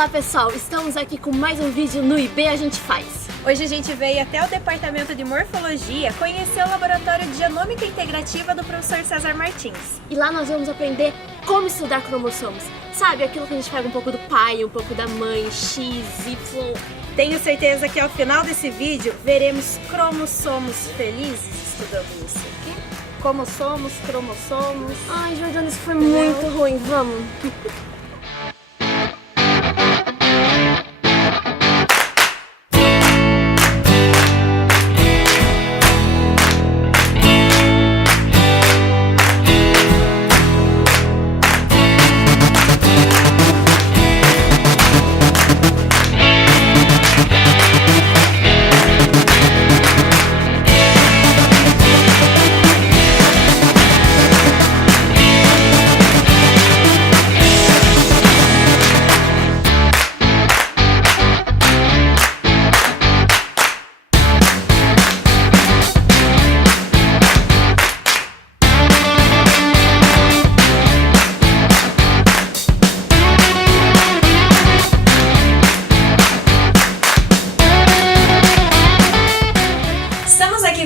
Olá pessoal, estamos aqui com mais um vídeo no IB A Gente Faz. Hoje a gente veio até o departamento de morfologia conhecer o laboratório de genômica integrativa do professor César Martins. E lá nós vamos aprender como estudar cromossomos. Sabe, aquilo que a gente pega um pouco do pai, um pouco da mãe, X, Y. Tenho certeza que ao final desse vídeo veremos cromossomos felizes estudando isso aqui. Como somos, cromossomos. Ai, Jordana, isso foi muito ruim, vamos.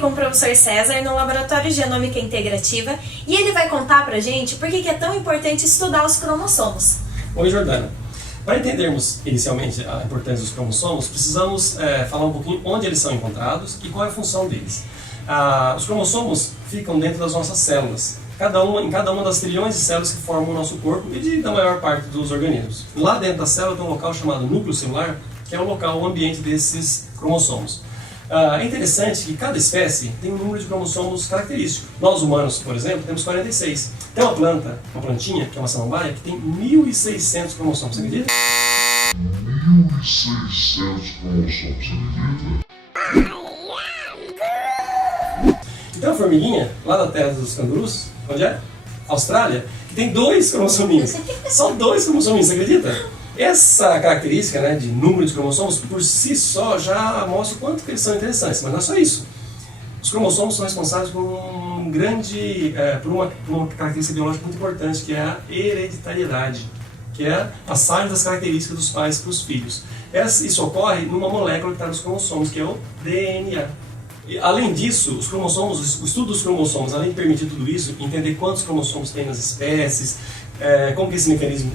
Com o professor César no Laboratório de Genômica Integrativa e ele vai contar pra gente por que é tão importante estudar os cromossomos. Oi, Jordana. Para entendermos inicialmente a importância dos cromossomos, precisamos falar um pouquinho onde eles são encontrados e qual é a função deles. Os cromossomos ficam dentro das nossas células, em cada uma das trilhões de células que formam o nosso corpo e da maior parte dos organismos. Lá dentro da célula tem um local chamado núcleo celular, que é o local, o ambiente desses cromossomos. É interessante que cada espécie tem um número de cromossomos característico. Nós humanos, por exemplo, temos 46. Tem uma plantinha, que é uma samambaia, que tem 1.600 cromossomos, você acredita? 1.600 cromossomos, você acredita? E tem uma formiguinha, lá da terra dos cangurus, onde é? Austrália, que tem 2 cromossominhos. Só 2 cromossominhos, você acredita? Essa característica, né, de número de cromossomos, por si só, já mostra o quanto que eles são interessantes, mas não é só isso. Os cromossomos são responsáveis por uma característica biológica muito importante, que é a hereditariedade, que é a passagem das características dos pais para os filhos. Isso ocorre numa molécula que está nos cromossomos, que é o DNA. E, além disso, os cromossomos, o estudo dos cromossomos, além de permitir tudo isso, entender quantos cromossomos tem nas espécies, como que esse mecanismo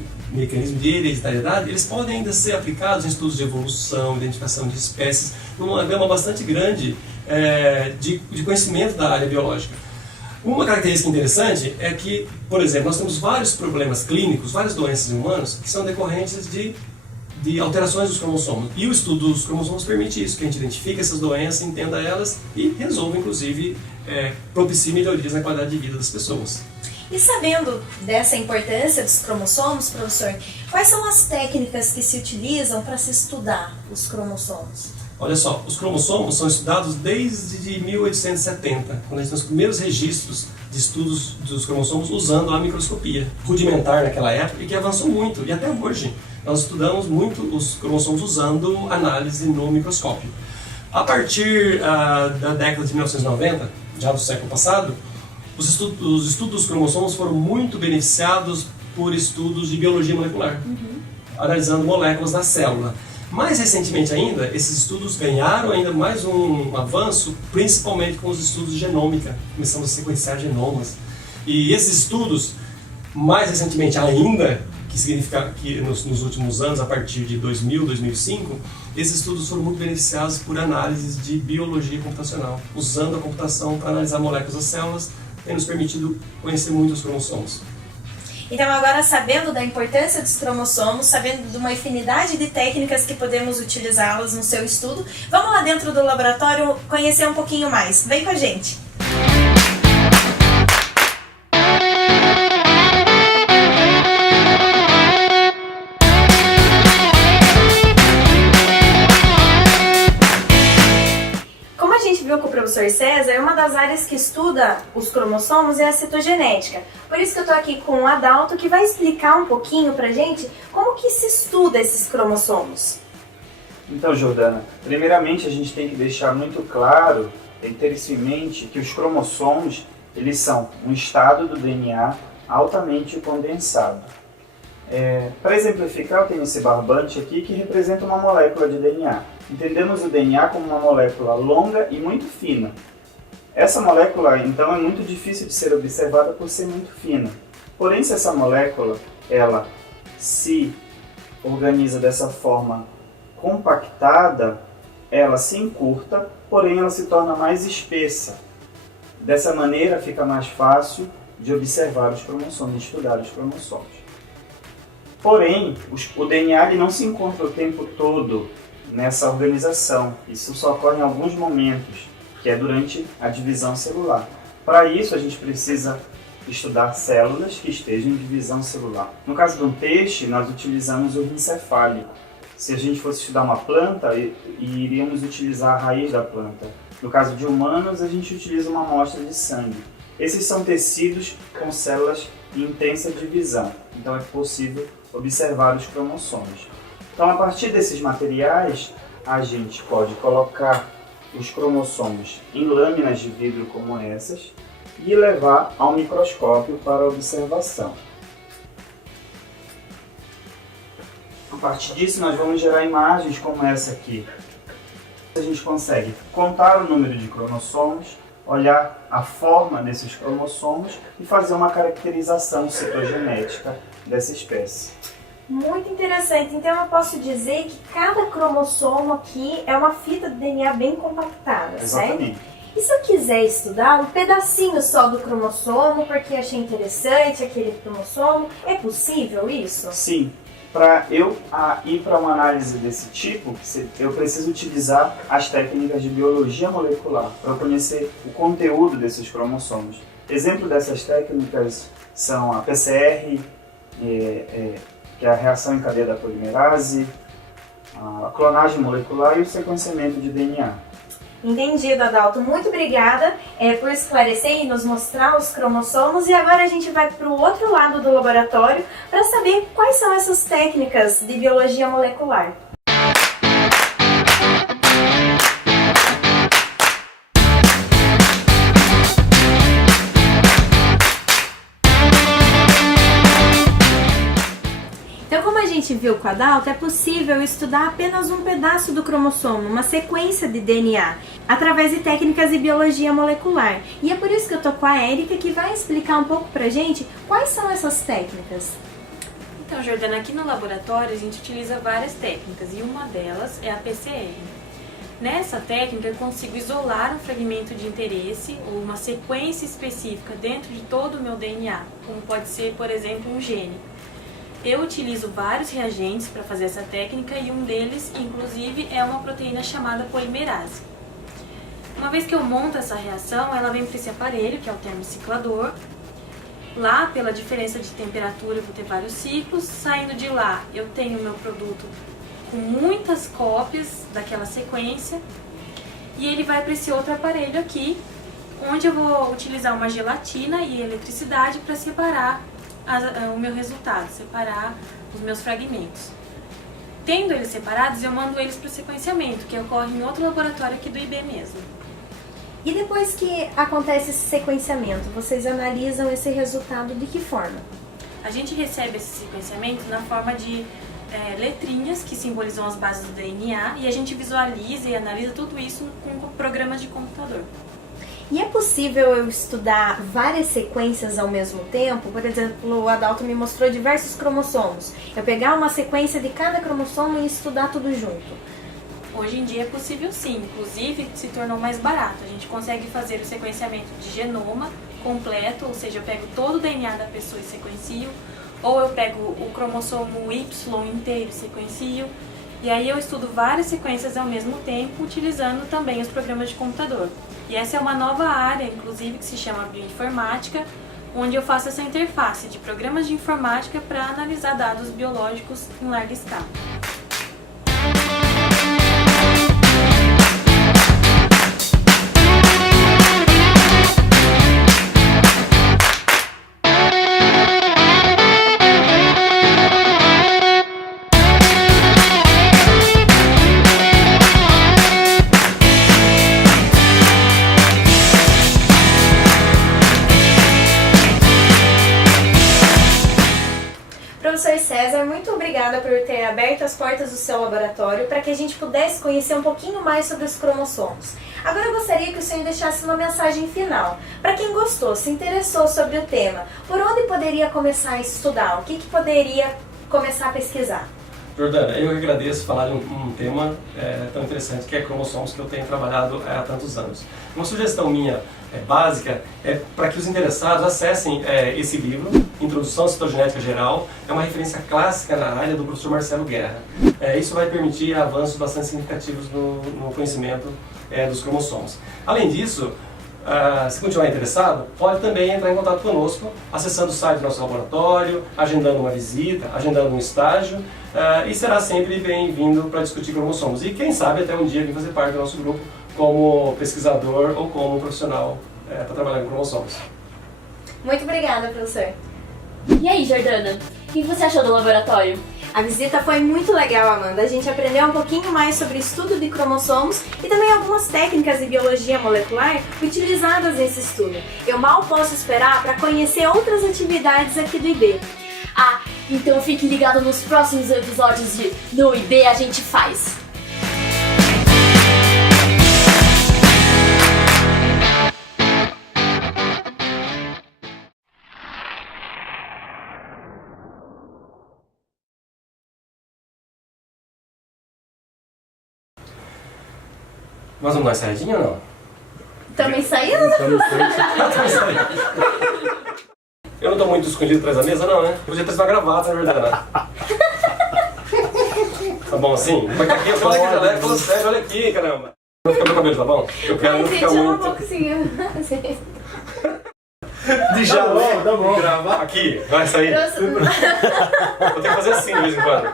de hereditariedade, eles podem ainda ser aplicados em estudos de evolução, identificação de espécies, numa gama bastante grande de conhecimento da área biológica. Uma característica interessante é que, por exemplo, nós temos vários problemas clínicos, várias doenças em humanos, que são decorrentes de alterações dos cromossomos. E o estudo dos cromossomos permite isso, que a gente identifique essas doenças, entenda elas e resolva, inclusive, propicie melhorias na qualidade de vida das pessoas. E sabendo dessa importância dos cromossomos, professor, quais são as técnicas que se utilizam para se estudar os cromossomos? Olha só, os cromossomos são estudados desde 1870, quando a gente tem os primeiros registros de estudos dos cromossomos usando a microscopia rudimentar naquela época e que avançou muito, e até hoje nós estudamos muito os cromossomos usando análise no microscópio. A partir da década de 1990, já do século passado, os estudos dos cromossomos foram muito beneficiados por estudos de biologia molecular, analisando moléculas da célula. Mais recentemente ainda, esses estudos ganharam ainda mais um avanço, principalmente com os estudos de genômica, começando a sequenciar genomas. E esses estudos, mais recentemente ainda, que significa que nos últimos anos, a partir de 2000, 2005, esses estudos foram muito beneficiados por análises de biologia computacional, usando a computação para analisar moléculas das células, tem nos permitido conhecer muito os cromossomos. Então agora, sabendo da importância dos cromossomos, sabendo de uma infinidade de técnicas que podemos utilizá-las no seu estudo, vamos lá dentro do laboratório conhecer um pouquinho mais. Vem com a gente! Com o professor César, uma das áreas que estuda os cromossomos é a citogenética. Por isso que eu estou aqui com o Adalto, que vai explicar um pouquinho pra gente como que se estuda esses cromossomos. Então, Jordana, primeiramente a gente tem que deixar muito claro, ter isso em mente, que os cromossomos, eles são um estado do DNA altamente condensado. Para exemplificar, eu tenho esse barbante aqui que representa uma molécula de DNA. Entendemos o DNA como uma molécula longa e muito fina. Essa molécula, então, é muito difícil de ser observada por ser muito fina. Porém, se essa molécula ela se organiza dessa forma compactada, ela se encurta, porém ela se torna mais espessa. Dessa maneira fica mais fácil de observar os cromossomos, de estudar os cromossomos. Porém, o DNA ele não se encontra o tempo todo nessa organização. Isso só ocorre em alguns momentos, que é durante a divisão celular. Para isso, a gente precisa estudar células que estejam em divisão celular. No caso de um peixe, nós utilizamos o rim cefálico. Se a gente fosse estudar uma planta, iríamos utilizar a raiz da planta. No caso de humanos, a gente utiliza uma amostra de sangue. Esses são tecidos com células em intensa divisão, então é possível observar os cromossomos. Então, a partir desses materiais, a gente pode colocar os cromossomos em lâminas de vidro como essas e levar ao microscópio para observação. A partir disso, nós vamos gerar imagens como essa aqui. A gente consegue contar o número de cromossomos, olhar a forma desses cromossomos e fazer uma caracterização citogenética dessa espécie. Muito interessante. Então eu posso dizer que cada cromossomo aqui é uma fita de DNA bem compactada, certo? Exatamente. E se eu quiser estudar um pedacinho só do cromossomo, porque achei interessante aquele cromossomo, é possível isso? Sim. Para eu ir para uma análise desse tipo, eu preciso utilizar as técnicas de biologia molecular para conhecer o conteúdo desses cromossomos. Exemplo dessas técnicas são a PCR, que é a reação em cadeia da polimerase, a clonagem molecular e o sequenciamento de DNA. Entendido, Adalto. Muito obrigada por esclarecer e nos mostrar os cromossomos. E agora a gente vai para o outro lado do laboratório para saber quais são essas técnicas de biologia molecular. Então, como a gente viu com a Adalto, é possível estudar apenas um pedaço do cromossomo, uma sequência de DNA, através de técnicas de biologia molecular. E é por isso que eu tô com a Érica, que vai explicar um pouco pra gente quais são essas técnicas. Então, Jordana, aqui no laboratório a gente utiliza várias técnicas e uma delas é a PCR. Nessa técnica eu consigo isolar um fragmento de interesse ou uma sequência específica dentro de todo o meu DNA, como pode ser, por exemplo, um gene. Eu utilizo vários reagentes para fazer essa técnica e um deles, inclusive, é uma proteína chamada polimerase. Uma vez que eu monto essa reação, ela vem para esse aparelho, que é o termociclador. Lá, pela diferença de temperatura, eu vou ter vários ciclos. Saindo de lá, eu tenho o meu produto com muitas cópias daquela sequência. E ele vai para esse outro aparelho aqui, onde eu vou utilizar uma gelatina e eletricidade para separar o meu resultado, separar os meus fragmentos. Tendo eles separados, eu mando eles para o sequenciamento, que ocorre em outro laboratório aqui do IB mesmo. E depois que acontece esse sequenciamento, vocês analisam esse resultado de que forma? A gente recebe esse sequenciamento na forma de letrinhas que simbolizam as bases do DNA e a gente visualiza e analisa tudo isso com programas de computador. E é possível eu estudar várias sequências ao mesmo tempo? Por exemplo, o Adalto me mostrou diversos cromossomos. Eu pegar uma sequência de cada cromossomo e estudar tudo junto. Hoje em dia é possível sim, inclusive se tornou mais barato. A gente consegue fazer o sequenciamento de genoma completo, ou seja, eu pego todo o DNA da pessoa e sequencio, ou eu pego o cromossomo Y inteiro e sequencio. E aí eu estudo várias sequências ao mesmo tempo, utilizando também os programas de computador. E essa é uma nova área, inclusive, que se chama bioinformática, onde eu faço essa interface de programas de informática para analisar dados biológicos em larga escala. Professor obrigada por ter aberto as portas do seu laboratório para que a gente pudesse conhecer um pouquinho mais sobre os cromossomos. Agora eu gostaria que o senhor deixasse uma mensagem final. Para quem gostou, se interessou sobre o tema, por onde poderia começar a estudar? O que poderia começar a pesquisar? Jordana, eu que agradeço falar de um tema tão interessante que é cromossomos, que eu tenho trabalhado há tantos anos. Uma sugestão minha básica é para que os interessados acessem esse livro, Introdução à Citogenética Geral. É uma referência clássica na área do professor Marcelo Guerra. Isso vai permitir avanços bastante significativos no conhecimento dos cromossomos. Além disso, se continuar interessado, pode também entrar em contato conosco, acessando o site do nosso laboratório, agendando uma visita, agendando um estágio, e será sempre bem-vindo para discutir cromossomos. E quem sabe até um dia vir fazer parte do nosso grupo como pesquisador ou como profissional para trabalhar com cromossomos. Muito obrigada, professor. E aí, Jordana, o que você achou do laboratório? A visita foi muito legal, Amanda. A gente aprendeu um pouquinho mais sobre o estudo de cromossomos e também algumas técnicas de biologia molecular utilizadas nesse estudo. Eu mal posso esperar para conhecer outras atividades aqui do IB. Ah, então fique ligado nos próximos episódios de No IB a gente faz. Nós vamos dar uma saidinha ou não? Também saindo? Eu não tô muito escondido atrás da mesa, não, né? Eu podia ter uma gravata, na verdade. Tá bom assim? Mas aqui, eu falei que já leva, falando sério, olha aqui, caramba. Não fica meu cabelo, tá bom? Eu quero não ficar muito... Já logo, tá bom. Aqui, vai sair. Vou ter que fazer assim de vez em quando.